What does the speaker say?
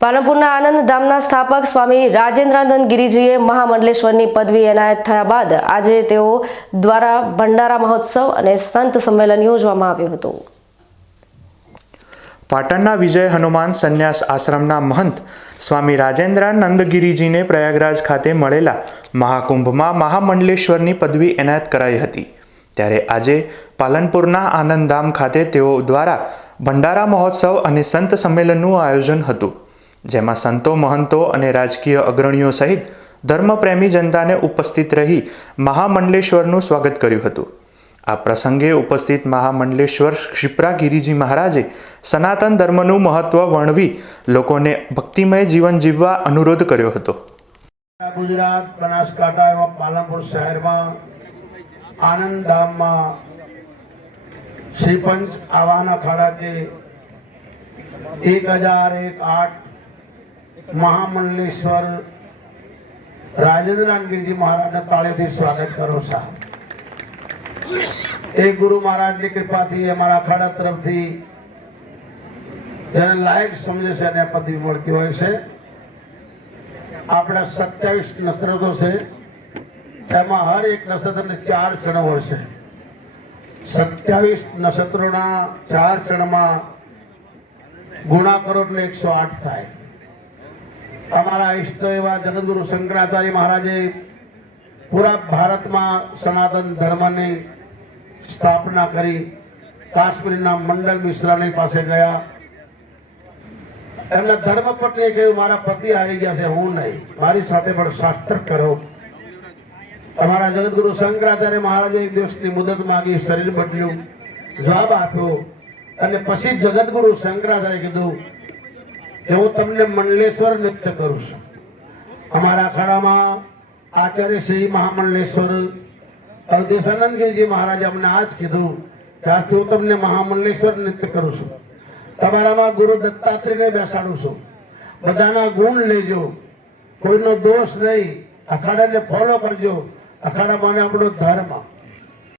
પાલનપુરના આનંદ ધામના સ્થાપક સ્વામી રાજેન્દ્રાનંદ ગિરિજીએ મહામંડલેશ્વરની પદવી એનાયત થયા બાદ આજે તેઓ દ્વારા ભંડારા મહોત્સવ અને સંત સંમેલન યોજવામાં આવ્યું હતું। પાટણના વિજય હનુમાન સંન્યાસ આશ્રમના મહંત સ્વામી રાજેન્દ્રાનંદ ગિરિજીને પ્રયાગરાજ ખાતે મળેલા મહાકુંભમાં મહામંડલેશ્વરની પદવી એનાયત કરાઈ હતી। ત્યારે આજે પાલનપુરના આનંદધામ ખાતે તેઓ દ્વારા ભંડારા મહોત્સવ અને સંત સંમેલનનું આયોજન હતું, જેમાં સંતો, મહંતો અને રાજકીય અગ્રણીઓ સહિત ધર્મપ્રેમી જનતાને ઉપસ્થિત રહી મહામંડલેશ્વરનું સ્વાગત કર્યું હતું। આ પ્રસંગે ઉપસ્થિત મહામંડલેશ્વર ક્ષિપ્રા ગિરિજી મહારાજે સનાતન ધર્મનું મહત્વ વર્ણવી લોકોને ભક્તિમય જીવન જીવવા અનુરોધ કર્યો હતો। ગુજરાત બનાસકાંઠા એવા પાલનપુર શહેરમાં આનંદધામમાં શ્રી પંચ આવાના અખાડા के 1008 મહામંડલેશ્वर રાજેન્દ્રનાથ गिरिजी महाराज ताळेથી સ્વાગત કરો સાહેબ। एक गुरु महाराज की कृपा थी हमारा अखाड़ा तरफ थी जेने लायक समझे से ने पदवी મળતી હોય છે। આપણા 27 નક્ષત્રો છે, તેમાં હર એક નક્ષત્રને 4 ચણ હોય છે। 27 નક્ષત્રોના 4 ચણમાં ગુણા કરો એટલે 108 થાય। અમારા ઈષ્ટ એવા જગતગુરુ શંકરાચાર્ય મહારાજે પૂરા ભારતમાં સનાતન ધર્મની સ્થાપના કરી। કાશ્મીરના મંડલ મિશ્રાની પાસે ગયા, એમના ધર્મપત્નીએ કહ્યું મારા પતિ આવી ગયા છે, હું નહીં, મારી સાથે પણ શાસ્ત્ર કરો। અમારા જગતગુરુ શંકરાચાર્ય મહારાજે એક દિવસની મુદત માંગી, શરીર બદલ્યું, જવાબ આપ્યો અને પછી જગતગુરુ શંકરાચાર્ય કીધું કે હું તમને મંડલેશ્વર નૃત્ય કરું છું। અમારા અખાડામાં આચાર્ય શ્રી મહામંડલેશ્વર અવધેશાનંદ ગિરિજી મહારાજે અમને આજ કીધું કે આજથી હું તમને મહામંડલેશ્વર નૃત્ય કરું છું। તમારામાં ગુરુ દત્તાત્રેયને બેસાડું છું। બધાના ગુણ લેજો, કોઈનો દોષ નહીં, અખાડાને ફોલો કરજો। અખાડામાં આપણો ધર્મ